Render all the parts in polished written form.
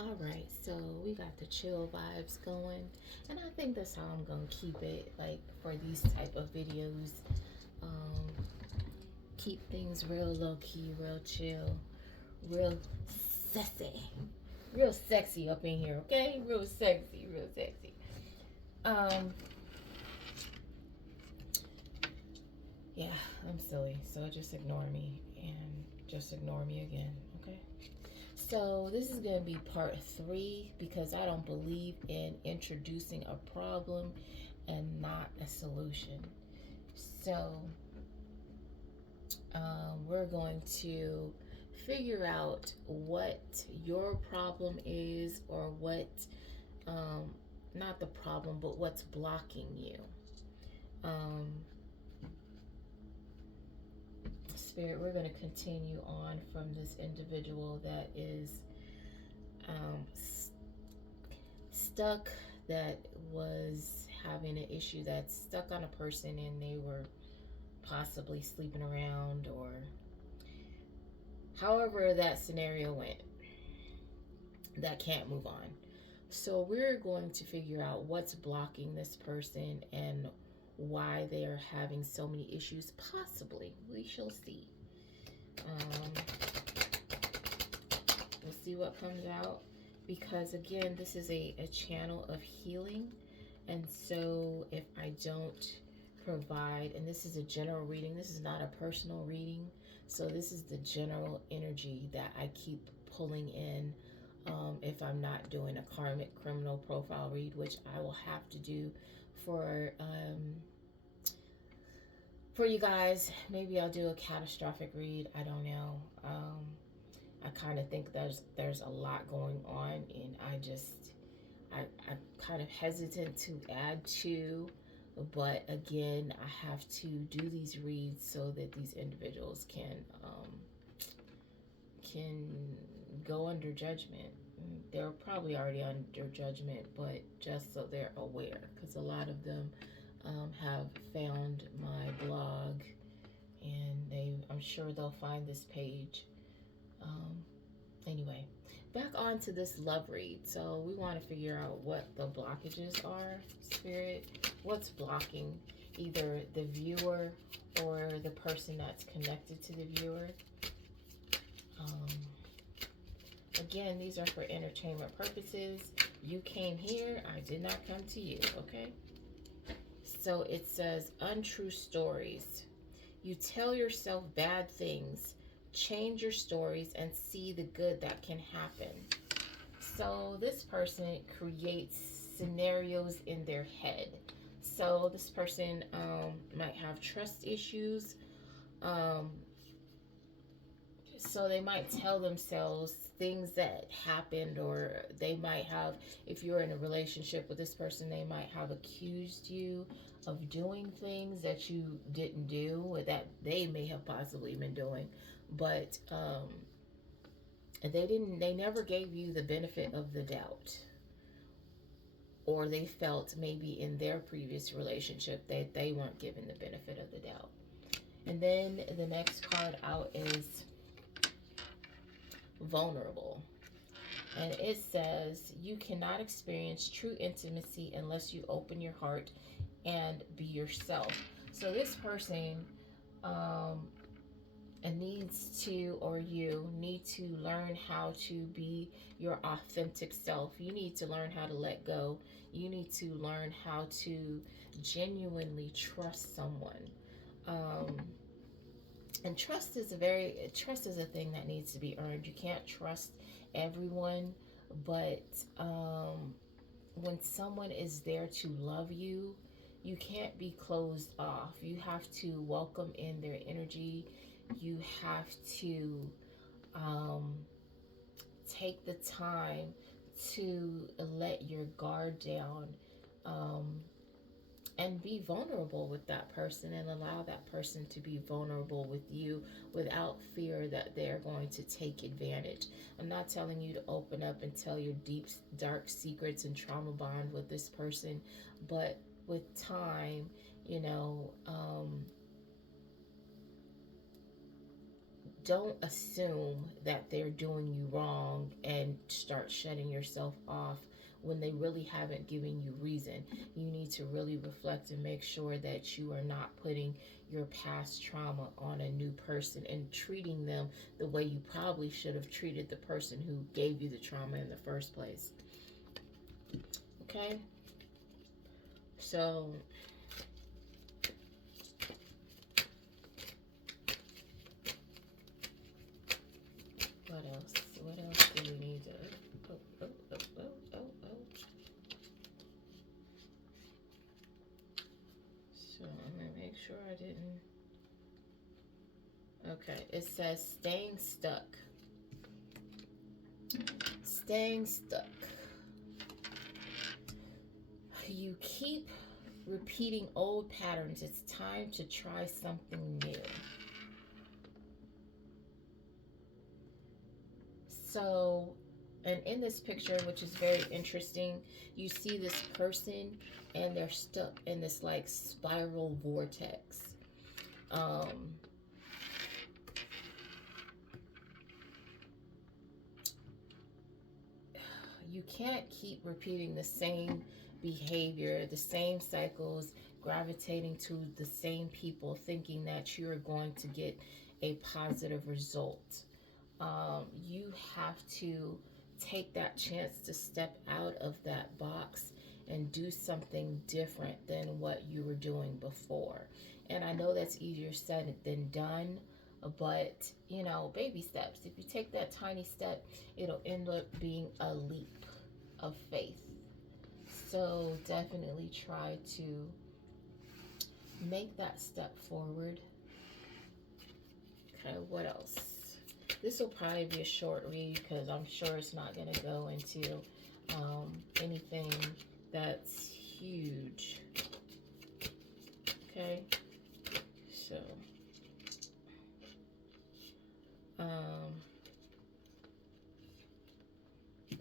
All right, so we got the chill vibes going, and I think that's how I'm gonna keep it. Like for these type of videos, um, keep things real low key, real chill, real sexy, real sexy up in here. Okay, real sexy, real sexy. Um, yeah, I'm silly, so just ignore me and just ignore me again. Okay. So this is going to be part three because I don't believe in introducing a problem and not a solution. So we're going to figure out what your problem is, or what, um, not the problem, but what's blocking you. Um, Spirit, we're going to continue on from this individual that is um, stuck, that was having an issue that's stuck on a person, and they were possibly sleeping around, or however that scenario went, that can't move on. So we're going to figure out what's blocking this person and why they are having so many issues. Possibly, we shall see. Um, we'll see what comes out, because again, this is a channel of healing. And so if I don't provide, and this is a general reading, this is not a personal reading, so this is the general energy that I keep pulling in. If I'm not doing a karmic criminal profile read, which I will have to do for you guys. Maybe I'll do a catastrophic read, I don't know. I kind of think there's a lot going on, and I'm kind of hesitant to add to, but again, I have to do these reads so that these individuals can go under judgment. They're probably already under judgment, but just so they're aware, because a lot of them have found my blog, and I'm sure they'll find this page. Um, Anyway, back on to this love read. So we want to figure out what the blockages are, Spirit. What's blocking either the viewer or the person that's connected to the viewer. Um, Again, these are for entertainment purposes. You came here, I did not come to you, okay? So it says untrue stories. You tell yourself bad things. Change your stories and see the good that can happen. So this person creates scenarios in their head. So this person might have trust issues. Um, so they might tell themselves things that happened, or they might have, if you're in a relationship with this person, they might have accused you of doing things that you didn't do, or that they may have possibly been doing, but they never gave you the benefit of the doubt, or they felt maybe in their previous relationship that they weren't given the benefit of the doubt. And then the next card out is vulnerable. And it says, you cannot experience true intimacy unless you open your heart and be yourself. So this person um, needs to, or you need to learn how to be your authentic self. You need to learn how to let go. You need to learn how to genuinely trust someone. Um, and trust is a thing that needs to be earned. You can't trust everyone, but when someone is there to love you, you can't be closed off. You have to welcome in their energy. You have to um, take the time to let your guard down, um, and be vulnerable with that person, and allow that person to be vulnerable with you without fear that they're going to take advantage. I'm not telling you to open up and tell your deep, dark secrets and trauma bond with this person, but with time, you know, don't assume that they're doing you wrong and start shutting yourself off when they really haven't given you reason. You need to really reflect and make sure that you are not putting your past trauma on a new person and treating them the way you probably should have treated the person who gave you the trauma in the first place. Okay? So, what else? What else do we need to... Oh, oh, oh, oh, oh, oh. So, I'm going to make sure I didn't... Okay, it says staying stuck. Staying stuck. You keep repeating old patterns. It's time to try something new. So, and in this picture, which is very interesting, you see this person and they're stuck in this like spiral vortex. You can't keep repeating the same behavior, the same cycles, gravitating to the same people, thinking that you're going to get a positive result. You have to take that chance to step out of that box and do something different than what you were doing before. And I know that's easier said than done, but you know, baby steps. If you take that tiny step, it'll end up being a leap of faith. So definitely try to make that step forward. Okay, what else? This will probably be a short read because I'm sure it's not going to go into anything that's huge. Okay, so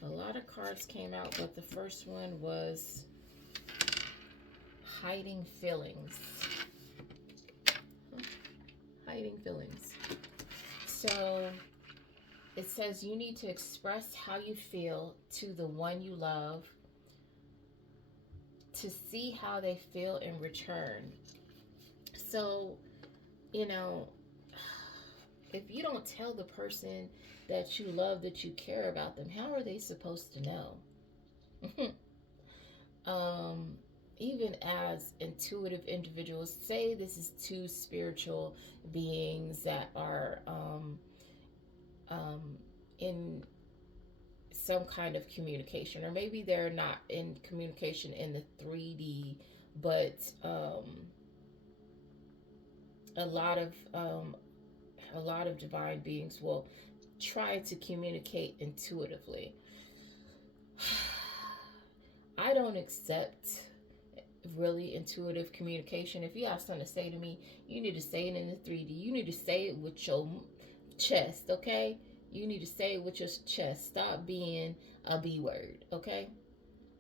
a lot of cards came out, but the first one was hiding feelings. Hiding feelings. So it says you need to express how you feel to the one you love to see how they feel in return. So, you know, if you don't tell the person that you love, that you care about them, how are they supposed to know? Even as intuitive individuals, say this is two spiritual beings that are in some kind of communication, or maybe they're not in communication in the 3D, but a lot of divine beings will try to communicate intuitively. I don't accept really intuitive communication. If you have something to say to me, you need to say it in the 3D. You need to say it with your chest, okay? You need to say it with your chest. Stop being a B word, okay?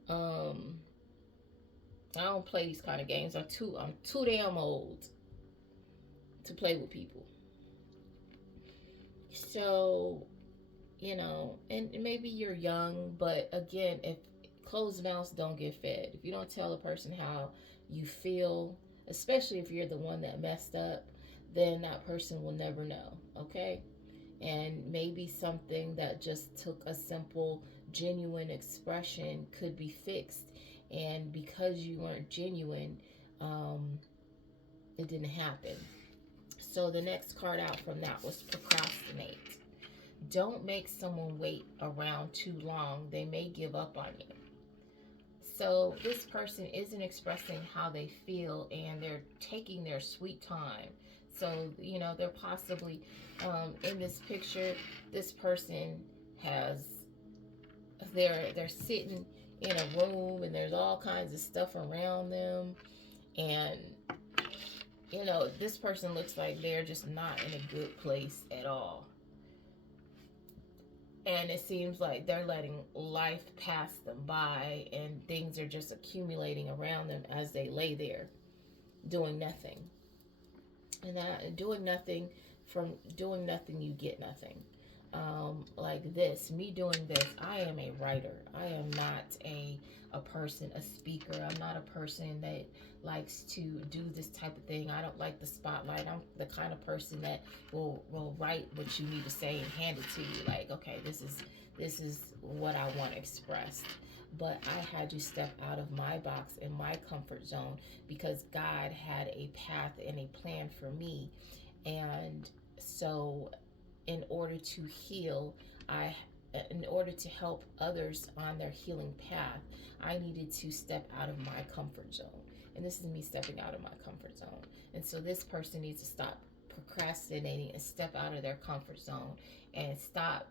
I don't play these kind of games. I'm too damn old to play with people. So, you know, and maybe you're young, but again, if closed mouths don't get fed, if you don't tell a person how you feel, especially if you're the one that messed up, then that person will never know, okay? And maybe something that just took a simple, genuine expression could be fixed. And because you weren't genuine, it didn't happen. So the next card out from that was procrastinate. Don't make someone wait around too long. They may give up on you. So this person isn't expressing how they feel and they're taking their sweet time. So, you know, they're possibly in this picture, this person has, they're sitting in a room and there's all kinds of stuff around them. And, you know, this person looks like they're just not in a good place at all. And it seems like they're letting life pass them by and things are just accumulating around them as they lay there doing nothing. And doing nothing, from doing nothing, you get nothing. like this, me doing this. I am a writer. I am not a person, a speaker. I'm not a person that likes to do this type of thing. I don't like the spotlight. I'm the kind of person that will write what you need to say and hand it to you. Like, okay, this is what I want expressed. But I had to step out of my box and my comfort zone because God had a path and a plan for me. And so in order to heal, I in order to help others on their healing path, I needed to step out of my comfort zone. And this is me stepping out of my comfort zone. And so this person needs to stop procrastinating and step out of their comfort zone and stop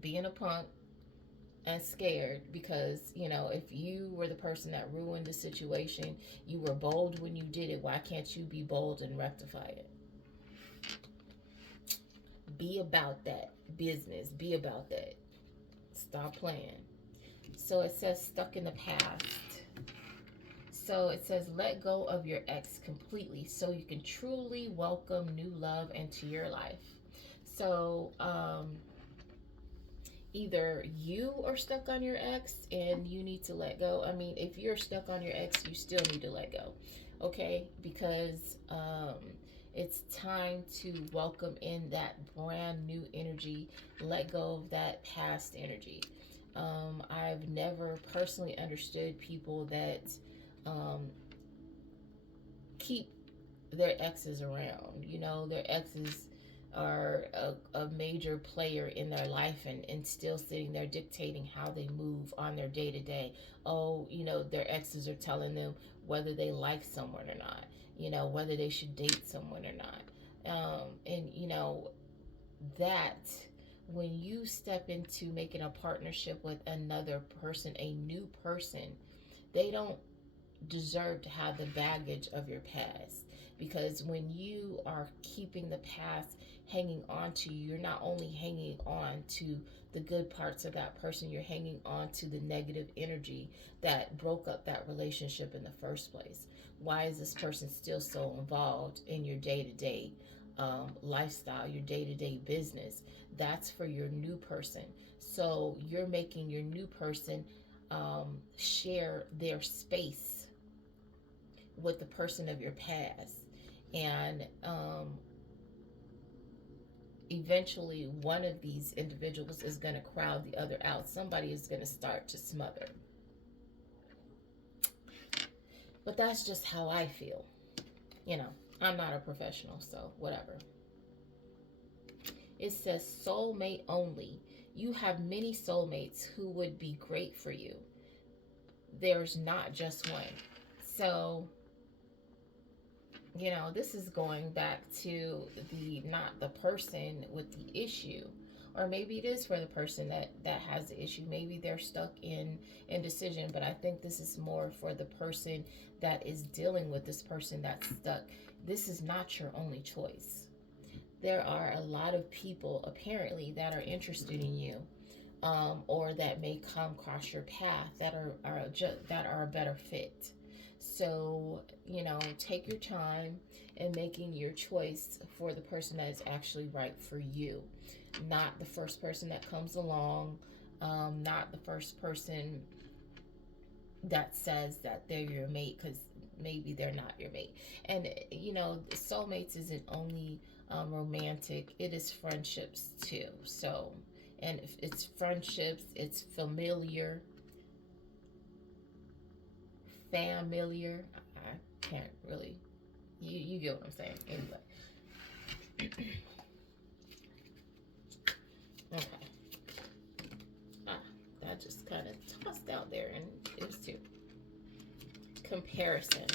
being a punk and scared. Because if you were the person that ruined the situation, you were bold when you did it, why can't you be bold and rectify it? Be about that business. Be about that. Stop playing. So it says stuck in the past. So it says let go of your ex completely so you can truly welcome new love into your life. So either you are stuck on your ex and you need to let go. I mean, if you're stuck on your ex, you still need to let go. Okay? Because it's time to welcome in that brand new energy. Let go of that past energy. I've never personally understood people that keep their exes around. Their exes are a major player in their life, and still sitting there dictating how they move on their day to day. Oh, their exes are telling them whether they like someone or not, whether they should date someone or not. And that when you step into making a partnership with another person, a new person, they don't deserve to have the baggage of your past. Because when you are keeping the past hanging on to you, you're not only hanging on to the good parts of that person, you're hanging on to the negative energy that broke up that relationship in the first place. Why is this person still so involved in your day-to-day lifestyle, your day-to-day business? That's for your new person. So you're making your new person share their space with the person of your past. And eventually one of these individuals is going to crowd the other out. Somebody is going to start to smother. But that's just how I feel. I'm not a professional, so whatever. It says soulmate only. You have many soulmates who would be great for you. There's not just one. So this is going back to not the person with the issue, or maybe it is for the person that has the issue. Maybe they're stuck in indecision, but I think this is more for the person that is dealing with this person that's stuck. This is not your only choice. There are a lot of people apparently that are interested in you, or that may come across your path that are a better fit. So, take your time in making your choice for the person that is actually right for you. Not the first person that comes along, not the first person that says that they're your mate, because maybe they're not your mate. And, soulmates isn't only romantic, it is friendships too. So, and if it's friendships, it's familiar. I can't really. You get what I'm saying. Anyway. Okay. That just kind of tossed out there, and it was too. Comparison.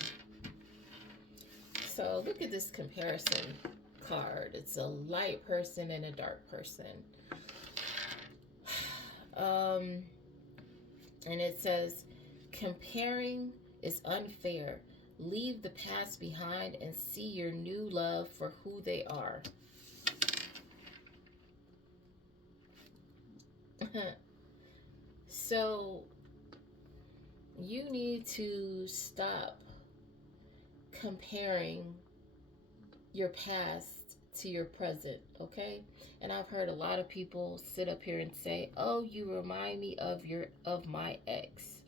So look at this comparison card. It's a light person and a dark person. And it says, comparing is unfair. Leave the past behind and see your new love for who they are. So you need to stop comparing your past to your present, okay? And I've heard a lot of people sit up here and say, "Oh, you remind me of my ex."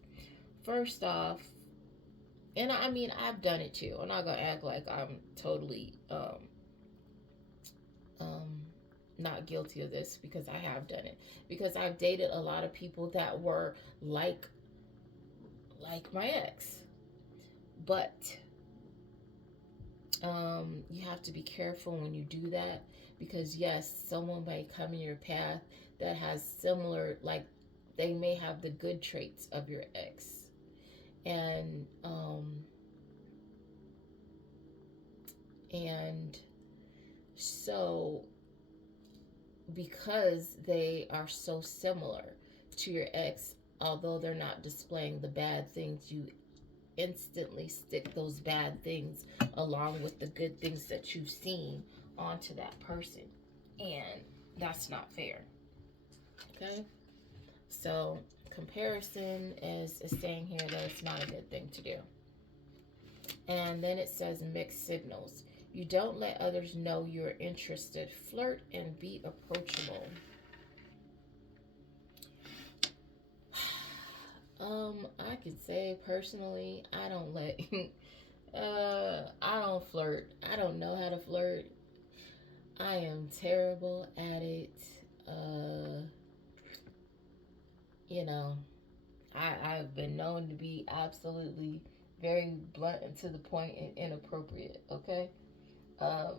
First off, and I mean, I've done it too. I'm not gonna act like I'm totally um, not guilty of this, because I have done it. Because I've dated a lot of people that were like my ex, but you have to be careful when you do that, because yes, someone may come in your path that has similar, like, they may have the good traits of your ex, and and so because they are so similar to your ex, although they're not displaying the bad things, you instantly stick those bad things along with the good things that you've seen onto that person. And that's not fair. Okay? So, comparison is saying here that it's not a good thing to do. And then it says mixed signals. You don't let others know you're interested. Flirt and be approachable. I could say personally, I don't let I don't flirt. I don't know how to flirt. I am terrible at it. You know, I've been known to be absolutely very blunt and to the point and inappropriate, okay? Um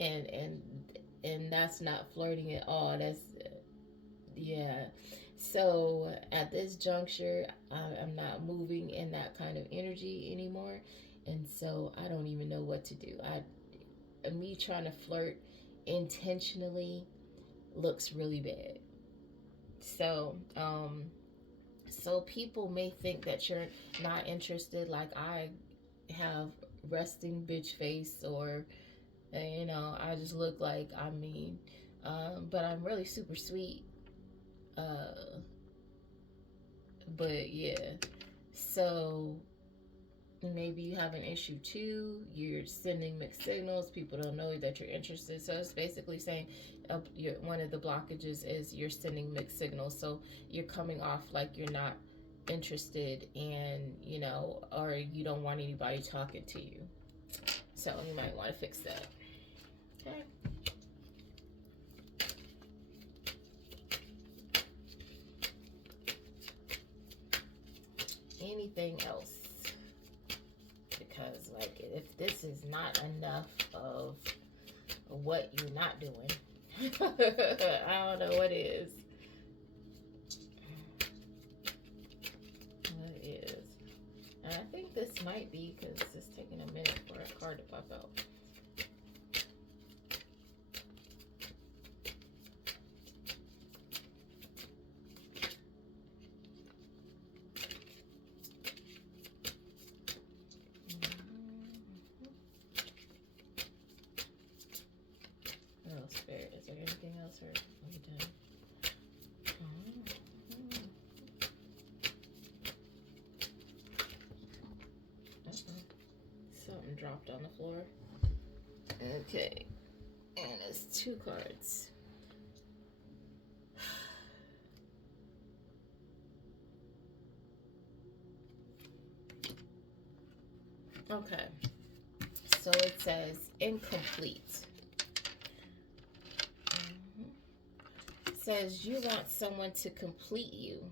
and and and that's not flirting at all. That's yeah. So at this juncture, I'm not moving in that kind of energy anymore, and so I don't even know what to do. Me trying to flirt intentionally looks really bad. So so people may think that you're not interested, like I have resting bitch face, or I just look like I'm mean, but I'm really super sweet. Uh, but yeah, so maybe you have an issue too. You're sending mixed signals. People don't know that you're interested. So it's basically saying one of the blockages is you're sending mixed signals. So you're coming off like you're not interested, and or you don't want anybody talking to you. So you might want to fix that. Okay. Anything else? Because, like, if this is not enough of what you're not doing, I don't know what is. What is? And I think this might be, because it's taking a minute for a card to pop out. Spirit, is there anything else, or are we done? Something dropped on the floor. Okay, and it's 2 cards. Okay, so it says incomplete. Says you want someone to complete you,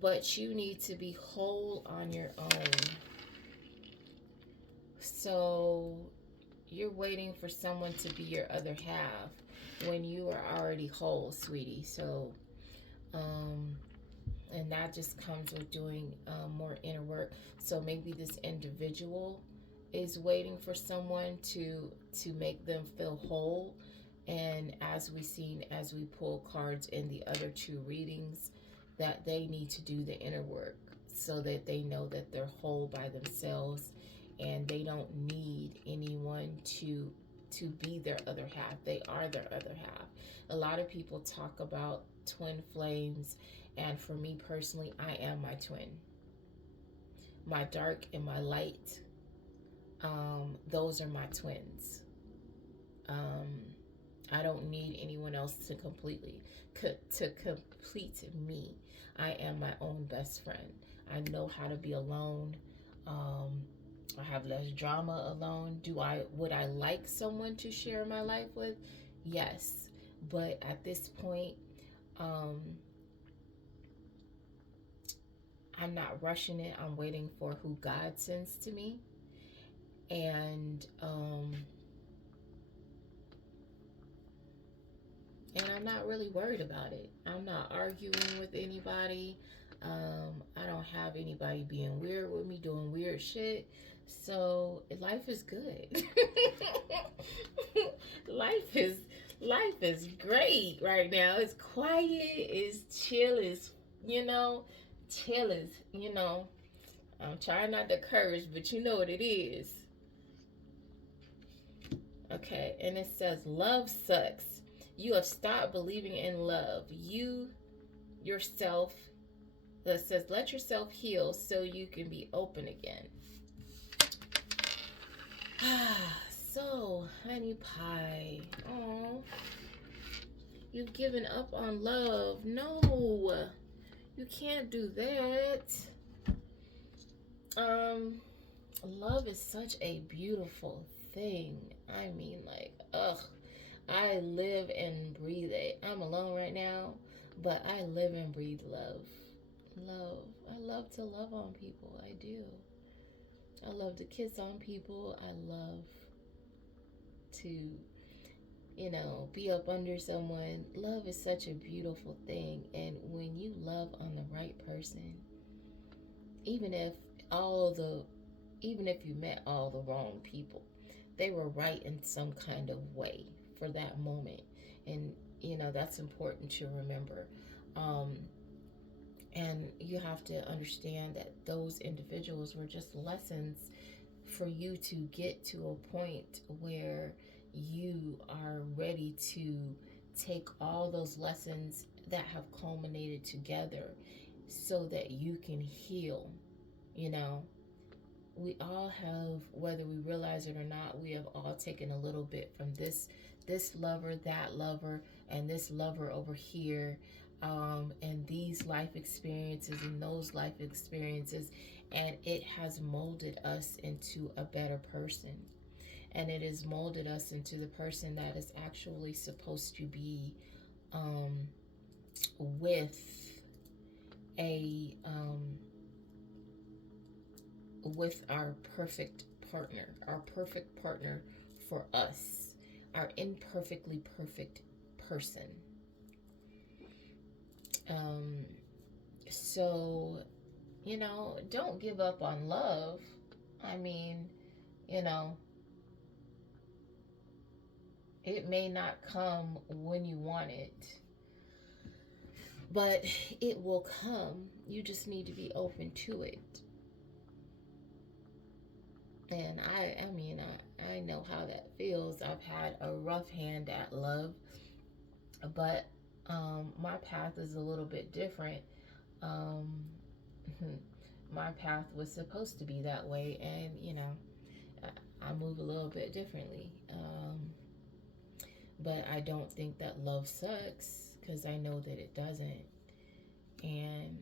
but you need to be whole on your own. So you're waiting for someone to be your other half when you are already whole, sweetie. So and that just comes with doing more inner work. So maybe this individual is waiting for someone to make them feel whole. And as we pull cards in the other 2 readings, that they need to do the inner work so that they know that they're whole by themselves, and they don't need anyone to be their other half. They are their other half. A lot of people talk about twin flames, and for me personally, I am my twin. My dark and my light, those are my twins. Um, I don't need anyone else to to complete me. I am my own best friend. I know how to be alone. Um, I have less drama alone. Would I like someone to share my life with? Yes, but at this point, um, I'm not rushing it. I'm waiting for who God sends to me, and and I'm not really worried about it. I'm not arguing with anybody. I don't have anybody being weird with me, doing weird shit. So life is good. life is life is great right now. It's quiet. It's chill. It's you know, chill is I'm trying not to curse, but you know what it is. Okay, and it says love sucks. You have stopped believing in love. You yourself that says let yourself heal so you can be open again. So, honey pie. Oh, you've given up on love. No, you can't do that. Love is such a beautiful thing. I mean, like, ugh. I live and breathe it. I'm alone right now, but I live and breathe love. Love. I love to love on people. I do. I love to kiss on people. I love to, be up under someone. Love is such a beautiful thing. And when you love on the right person, even if all the even if you met all the wrong people, they were right in some kind of way for that moment. And, that's important to remember. Um, and you have to understand that those individuals were just lessons for you to get to a point where you are ready to take all those lessons that have culminated together so that you can heal, you know we all have, whether we realize it or not, we have all taken a little bit from this lover, that lover, and this lover over here, and these life experiences and those life experiences, and it has molded us into a better person, and it has molded us into the person that is actually supposed to be, with a with our perfect partner for us, our imperfectly perfect person. Um, so, don't give up on love. I mean, you know, it may not come when you want it, but it will come. You just need to be open to it. And I know how that feels. I've had a rough hand at love, but my path is a little bit different. Um, my path was supposed to be that way, and I move a little bit differently. But I don't think that love sucks because I know that it doesn't. And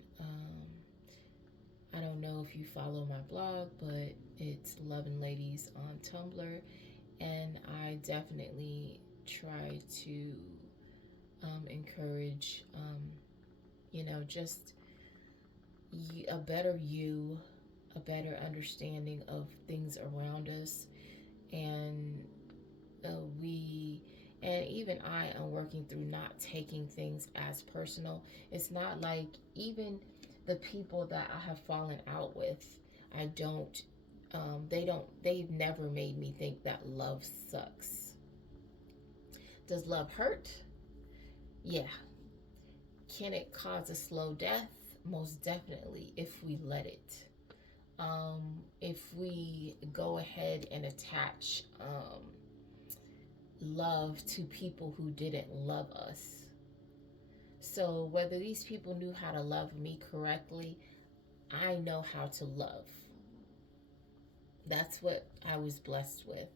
I don't know if you follow my blog, but it's Loving Ladies on Tumblr, and I definitely try to encourage, just a better you, a better understanding of things around us, and we and even I am working through not taking things as personal. It's not like even the people that I have fallen out with, I don't they've never made me think that love sucks. Does love hurt? Yeah. Can it cause a slow death? Most definitely, if we let it. If we go ahead and attach love to people who didn't love us. So, whether these people knew how to love me correctly, I know how to love. That's what I was blessed with.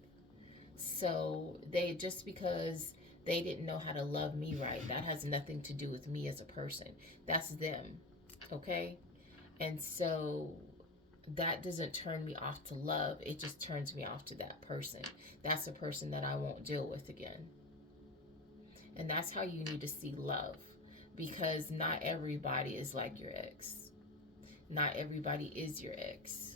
So they, just because they didn't know how to love me right, that has nothing to do with me as a person. That's them. Okay? And so that doesn't turn me off to love. It just turns me off to that person. That's a person that I won't deal with again. And that's how you need to see love, because not everybody is like your ex. Not everybody is your ex.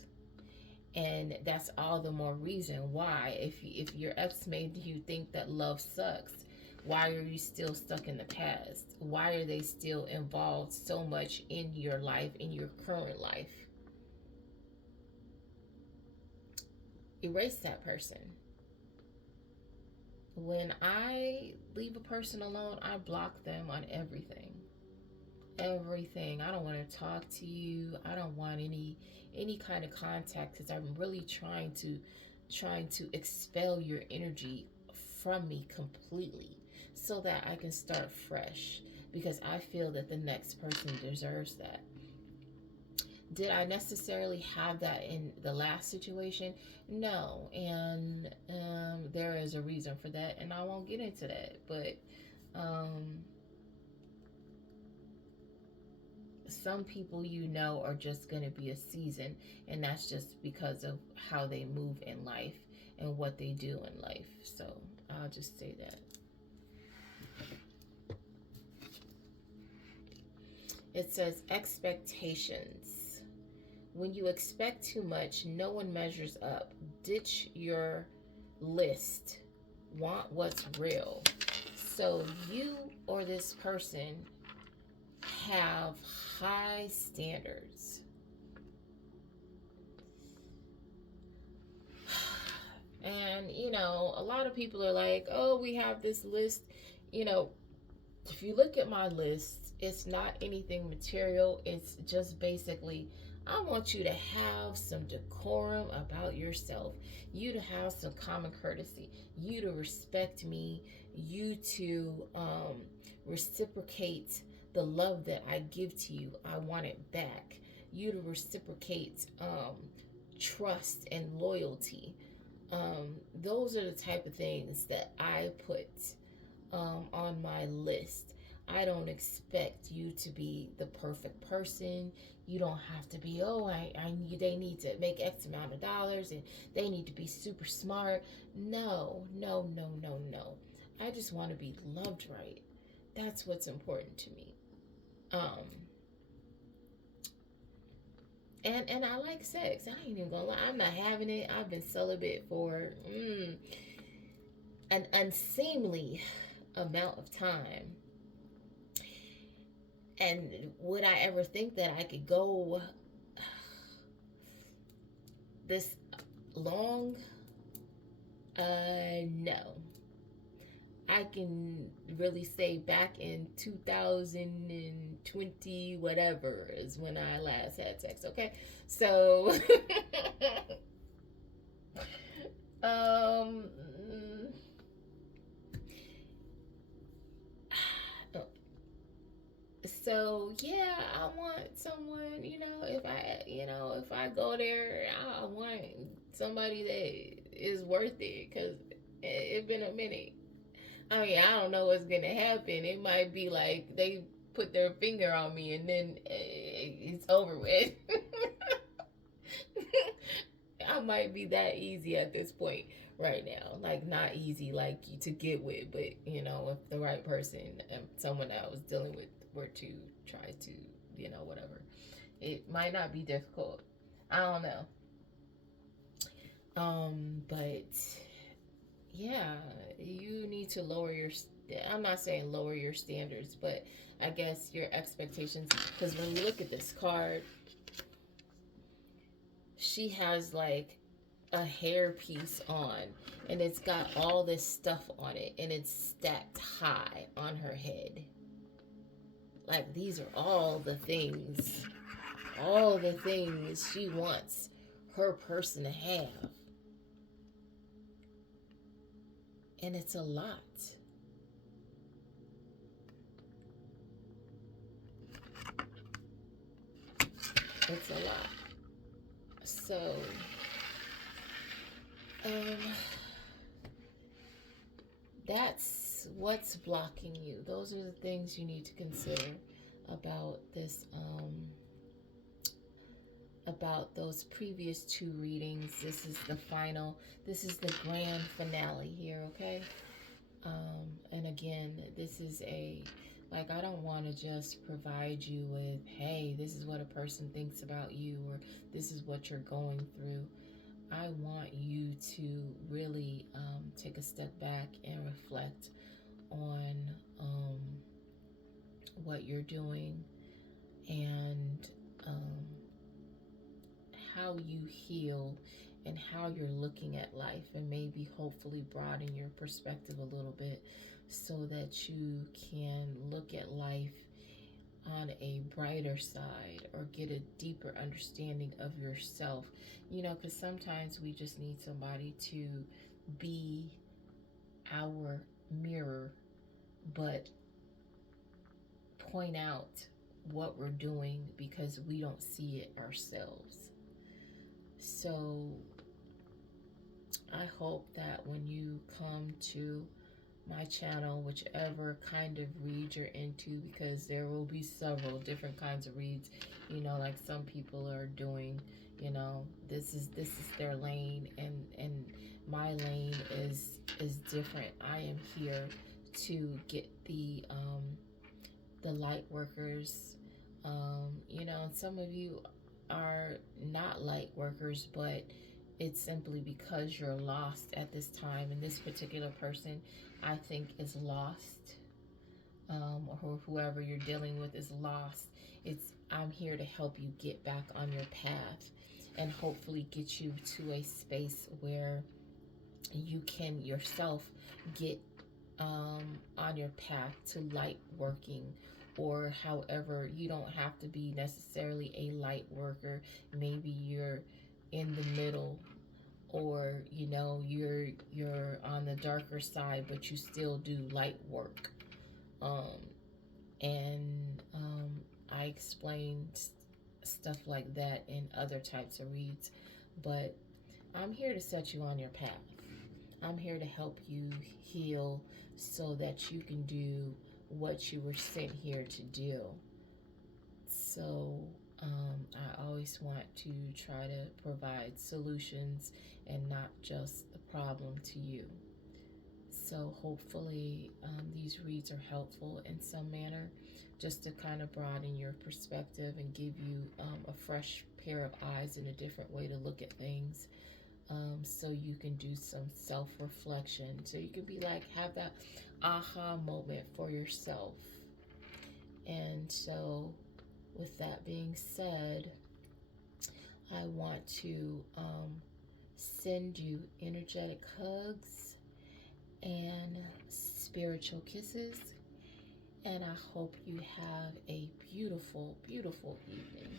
And that's all the more reason why, if your ex made you think that love sucks, why are you still stuck in the past? Why are they still involved so much in your life, in your current life? Erase that person. When I leave a person alone, I block them on everything. Everything. I don't want to talk to you. I don't want any kind of contact, because I'm really trying to expel your energy from me completely, so that I can start fresh, because I feel that the next person deserves that. Did I necessarily have that in the last situation? No, and there is a reason for that, and I won't get into that. But um, some people, are just going to be a season, and that's just because of how they move in life and what they do in life. So I'll just say that. It says expectations. When you expect too much, no one measures up. Ditch your list. Want what's real. So you or this person have high standards. And, a lot of people are like, oh, we have this list. If you look at my list, it's not anything material. It's just basically, I want you to have some decorum about yourself, you to have some common courtesy, you to respect me, you to reciprocate the love that I give to you. I want it back. You to reciprocate trust and loyalty. Those are the type of things that I put on my list. I don't expect you to be the perfect person. You don't have to be, they need to make X amount of dollars and they need to be super smart. No, no, no, no, no. I just want to be loved right. That's what's important to me. And I like sex. I ain't even gonna lie. I'm not having it. I've been celibate for an unseemly amount of time. And would I ever think that I could go this long? No. I can really say back in 2020, whatever, is when I last had sex, okay? So, um, so yeah, I want someone, if I go there, I want somebody that is worth it, because it's been a minute. I mean, I don't know what's gonna happen. It might be like they put their finger on me and then it's over with. I might be that easy at this point right now. Like, not easy like to get with, but if the right person and someone that I was dealing with were to try to, whatever, it might not be difficult. I don't know. But yeah, you need to lower your, I'm not saying lower your standards, but I guess your expectations, because when you look at this card, she has like a hair piece on, and it's got all this stuff on it, and it's stacked high on her head. Like, these are all the things she wants her person to have. And it's a lot. It's a lot. So, that's what's blocking you. Those are the things you need to consider about this, about those previous two readings. This is the final, this is the grand finale here, okay? And again, this is a, like, I don't want to just provide you with, hey, this is what a person thinks about you, or this is what you're going through. I want you to really take a step back and reflect on what you're doing, and um, how you heal, and how you're looking at life, and maybe hopefully broaden your perspective a little bit so that you can look at life on a brighter side, or get a deeper understanding of yourself. You know, because sometimes we just need somebody to be our mirror, but point out what we're doing because we don't see it ourselves. So I hope that when you come to my channel, whichever kind of read you're into, because there will be several different kinds of reads, you know, like some people are doing, you know, this is their lane, and my lane is different. I am here to get the light workers. You know, and some of you are not light workers, but it's simply because you're lost at this time, and this particular person, I think, is lost, or whoever you're dealing with is lost. I'm here to help you get back on your path, and hopefully get you to a space where you can yourself get on your path to light working, or however. You don't have to be necessarily a light worker. Maybe you're in the middle, or you know, you're on the darker side, but you still do light work. um and I explained stuff like that in other types of reads, but I'm here to set you on your path. I'm here to help you heal so that you can do what you were sent here to do. So I always want to try to provide solutions and not just the problem to you. So hopefully these reads are helpful in some manner, just to kind of broaden your perspective and give you a fresh pair of eyes and a different way to look at things. So you can do some self-reflection, so you can be like, have that aha moment for yourself. And so with that being said, I want to send you energetic hugs and spiritual kisses, and I hope you have a beautiful, beautiful evening.